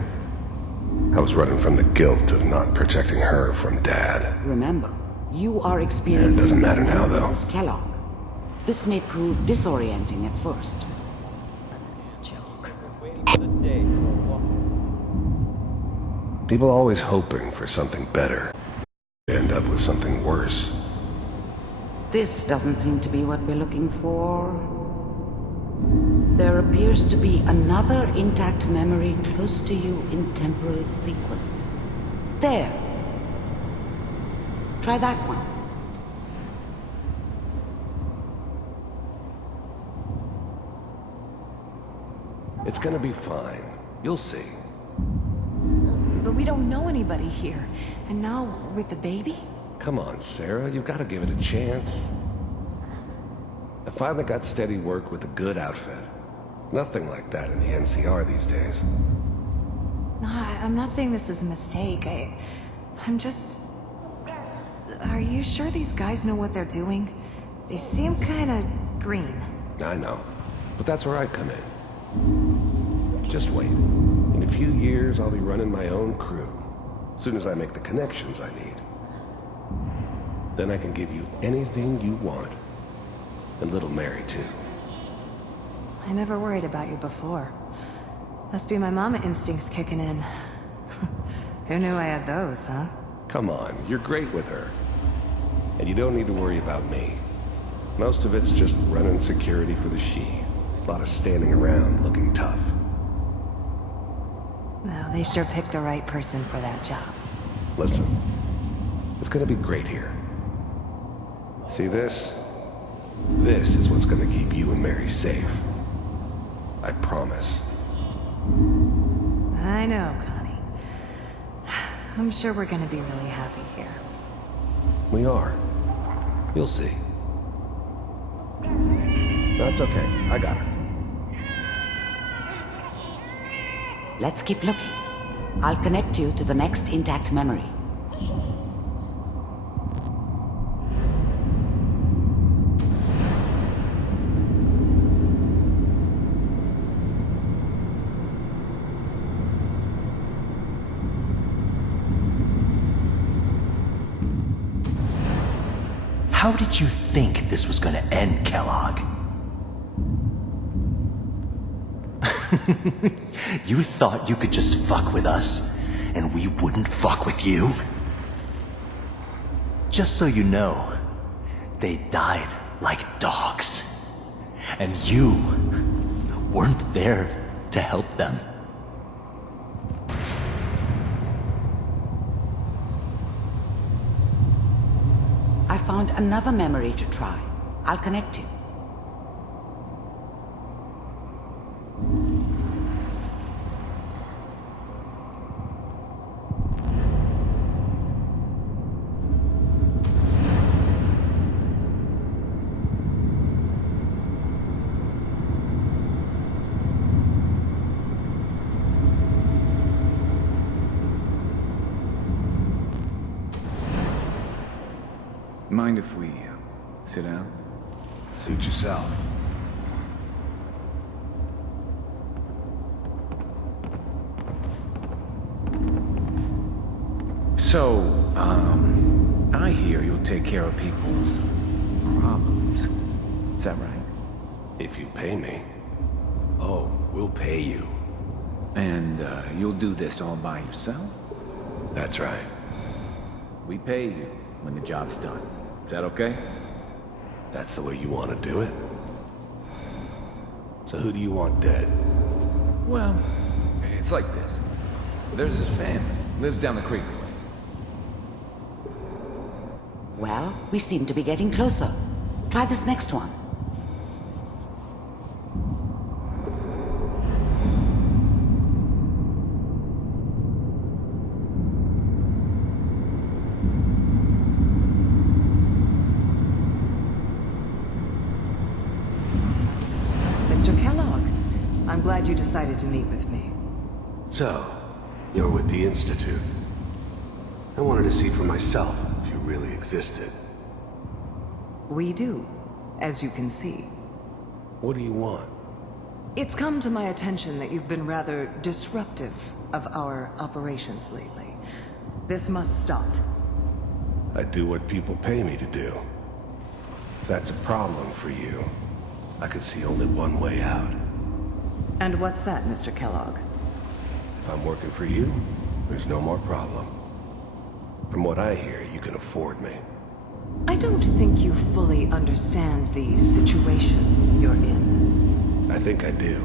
I was running from the guilt of not protecting her from Dad. Remember, you are experiencing It doesn't matter now, though. Mrs. Kellogg. This may prove disorienting at first. Waiting for this day for a long People always hoping for something better. End up with something worse. This doesn't seem to be what we're looking for. There appears to be another intact memory close to you in temporal sequence. There. Try that one. It's gonna be fine. You'll see. But we don't know anybody here. And now, with the baby? Come on, Sarah, you've got to give it a chance. I finally got steady work with a good outfit. Nothing like that in the NCR these days. No, I'm not saying this was a mistake. I'm just... Are you sure these guys know what they're doing? They seem kinda green. I know, but that's where I come in. Just wait. In a few years, I'll be running my own crew. As soon as I make the connections I need. Then I can give you anything you want. And little Mary, too. I never worried about you before. Must be my mama instincts kicking in. Who knew I had those, huh? Come on, you're great with her. And you don't need to worry about me. Most of it's just running security for the she. A lot of standing around looking tough. Well, they sure picked the right person for that job. Listen, it's gonna be great here. See this? This is what's gonna keep you and Mary safe. I promise. I know, Connie. I'm sure we're gonna be really happy here. We are. You'll see. That's okay. I got her. Let's keep looking. I'll connect you to the next intact memory. How did you think this was gonna end, Kellogg? You thought you could just fuck with us, and we wouldn't fuck with you? Just so you know, they died like dogs. And you weren't there to help them. I found another memory to try. I'll connect you. Mind if we sit down? Suit yourself. So, I hear you'll take care of people's problems. Is that right? If you pay me. Oh, we'll pay you. And, you'll do this all by yourself? That's right. We pay you when the job's done. Is that okay? That's the way you want to do it? So who do you want dead? Well, it's like this. There's this family, lives down the creek a ways. Well, we seem to be getting closer. Try this next one. Mr. Kellogg, I'm glad you decided to meet with me. So, you're with the Institute. I wanted to see for myself if you really existed. We do, as you can see. What do you want? It's come to my attention that you've been rather disruptive of our operations lately. This must stop. I do what people pay me to do. If that's a problem for you, I could see only one way out. And what's that, Mr. Kellogg? If I'm working for you, there's no more problem. From what I hear, you can afford me. I don't think you fully understand the situation you're in. I think I do.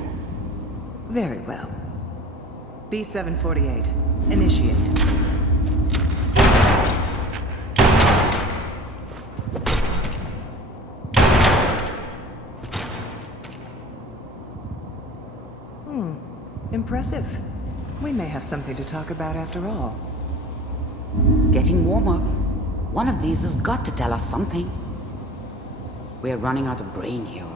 Very well. B-748, initiate. Impressive. We may have something to talk about after all. Getting warmer. One of these has got to tell us something. We're running out of brain here.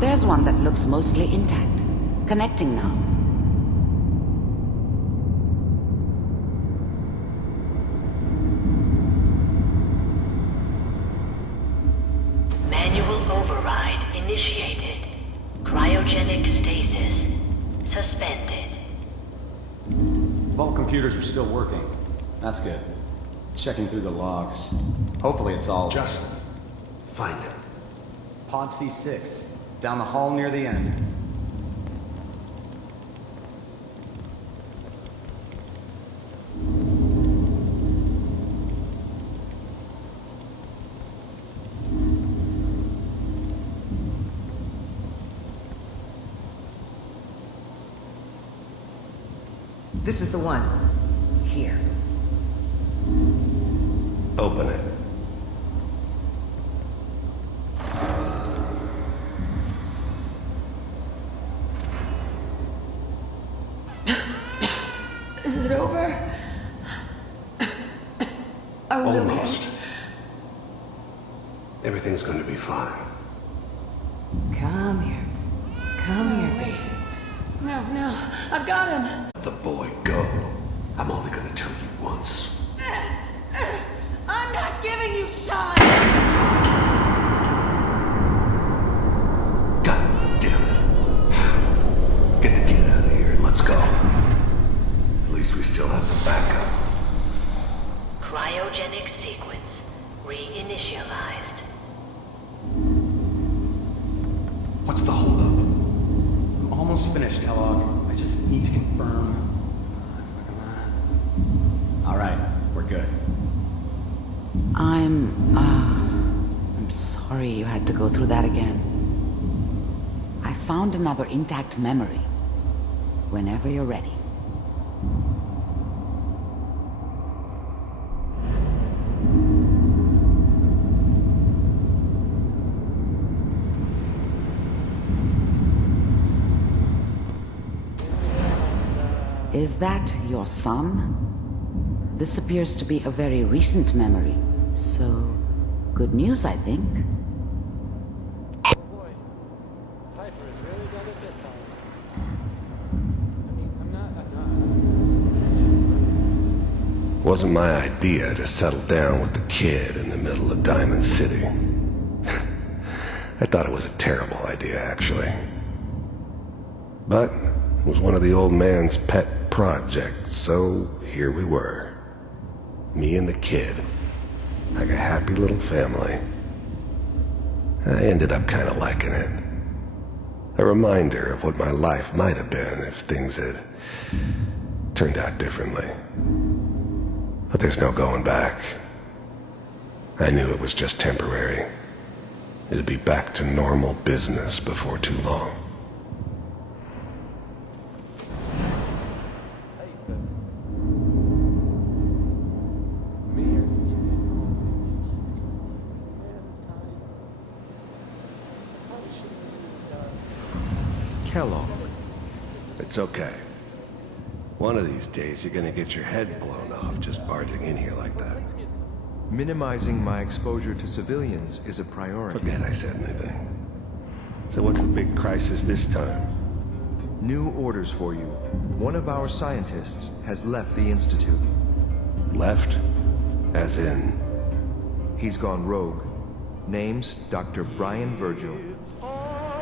There's one that looks mostly intact. Connecting now. Manual override initiated. Cryogenic stasis suspended. Vault computers are still working. That's good. Checking through the logs. Hopefully it's all... Just find him. Pod C6. Down the hall near the end. This is the one. Here. Open it. Is it over? Are we Almost. okay? Everything's going to be fine. Come here. Come here, baby. No, I've got him. Let the boy go. I'm only going to tell you once. I'm not giving you Sean. God damn it. Get the kid out of here and let's go. At least we still have the backup. Cryogenic sequence reinitialized. What's the holdup? I'm almost finished, Kellogg. I just need to confirm. Alright, we're good. I'm sorry you had to go through that again. I found another intact memory. Whenever you're ready. Is that your son? This appears to be a very recent memory, so good news, I think. Oh boy. Piper has really done it this time. I mean, I'm not... Wasn't my idea to settle down with the kid in the middle of Diamond City. I thought it was a terrible idea, actually. But it was one of the old man's pet projects, so here we were. Me and the kid. Like a happy little family. I ended up kind of liking it. A reminder of what my life might have been if things had turned out differently. But there's no going back. I knew it was just temporary. It'd be back to normal business before too long. Kellogg. It's okay. One of these days you're gonna get your head blown off just barging in here like that. Minimizing my exposure to civilians is a priority. Forget I said anything. So what's the big crisis this time? New orders for you. One of our scientists has left the Institute. Left? As in? He's gone rogue. Name's Dr. Brian Virgil.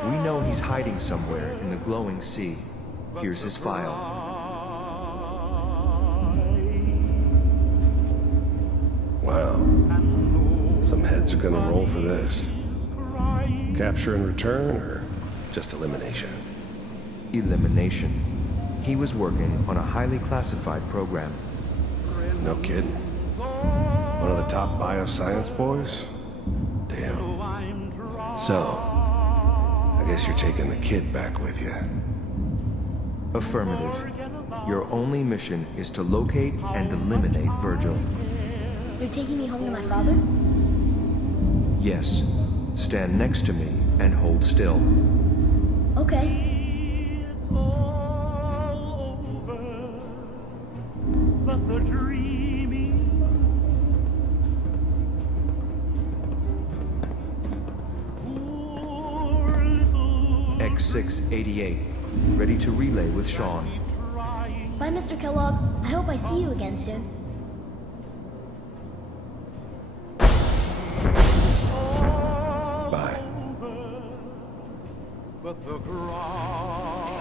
We know he's hiding somewhere in the glowing sea. Here's his file. Wow. Some heads are gonna roll for this. Capture and return, or just elimination? Elimination. He was working on a highly classified program. No kidding. One of the top bioscience boys? Damn. So, I guess you're taking the kid back with you. Affirmative. Your only mission is to locate and eliminate Virgil. You're taking me home to my father? Yes. Stand next to me and hold still. Okay. X688. Ready to relay with Sean. Bye, Mr. Kellogg. I hope I see you again soon. Bye.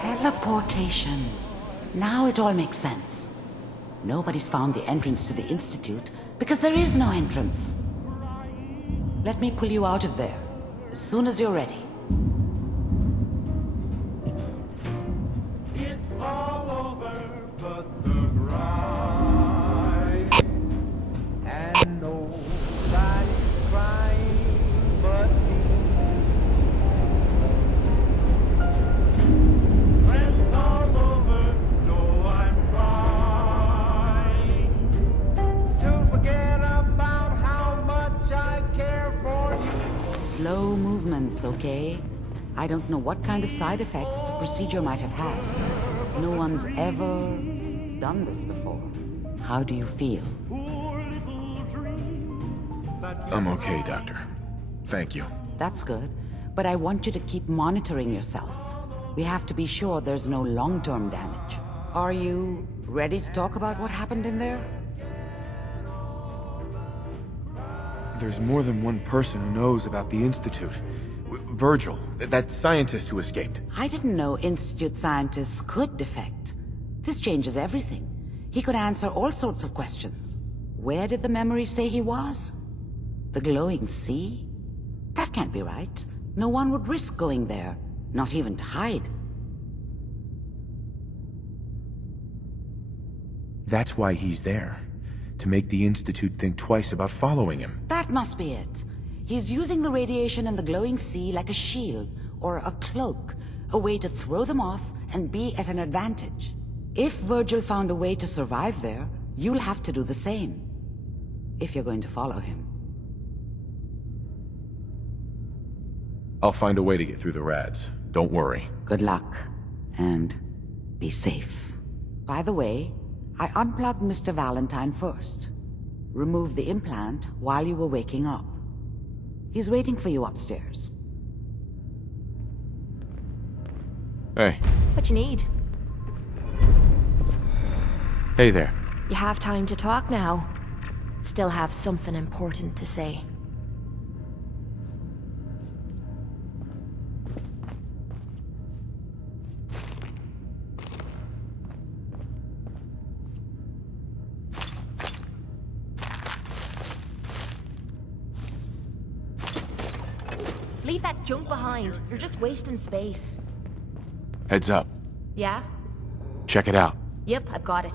Teleportation. Now it all makes sense. Nobody's found the entrance to the Institute because there is no entrance. Let me pull you out of there as soon as you're ready. It's all over but the bride. And nobody's crying but me. Friends all over know I'm trying to forget about how much I care for you. Slow movements, okay? I don't know what kind of side effects the procedure might have had. No one's ever done this before. How do you feel? I'm okay, Doctor. Thank you. That's good, but I want you to keep monitoring yourself. We have to be sure there's no long-term damage. Are you ready to talk about what happened in there? There's more than one person who knows about the Institute. Virgil, that scientist who escaped. I didn't know Institute scientists could defect. This changes everything. He could answer all sorts of questions. Where did the memory say he was? The glowing sea? That can't be right. No one would risk going there, not even to hide. That's why he's there. To make the Institute think twice about following him. That must be it. He's using the radiation in the glowing sea like a shield, or a cloak, a way to throw them off and be at an advantage. If Virgil found a way to survive there, you'll have to do the same. If you're going to follow him. I'll find a way to get through the rads. Don't worry. Good luck, and be safe. By the way, I unplugged Mr. Valentine first. Removed the implant while you were waking up. He's waiting for you upstairs. Hey. What you need? Hey there. You have time to talk now. Still have something important to say. Leave that junk behind. You're just wasting space. Heads up. Yeah? Check it out. Yep, I've got it.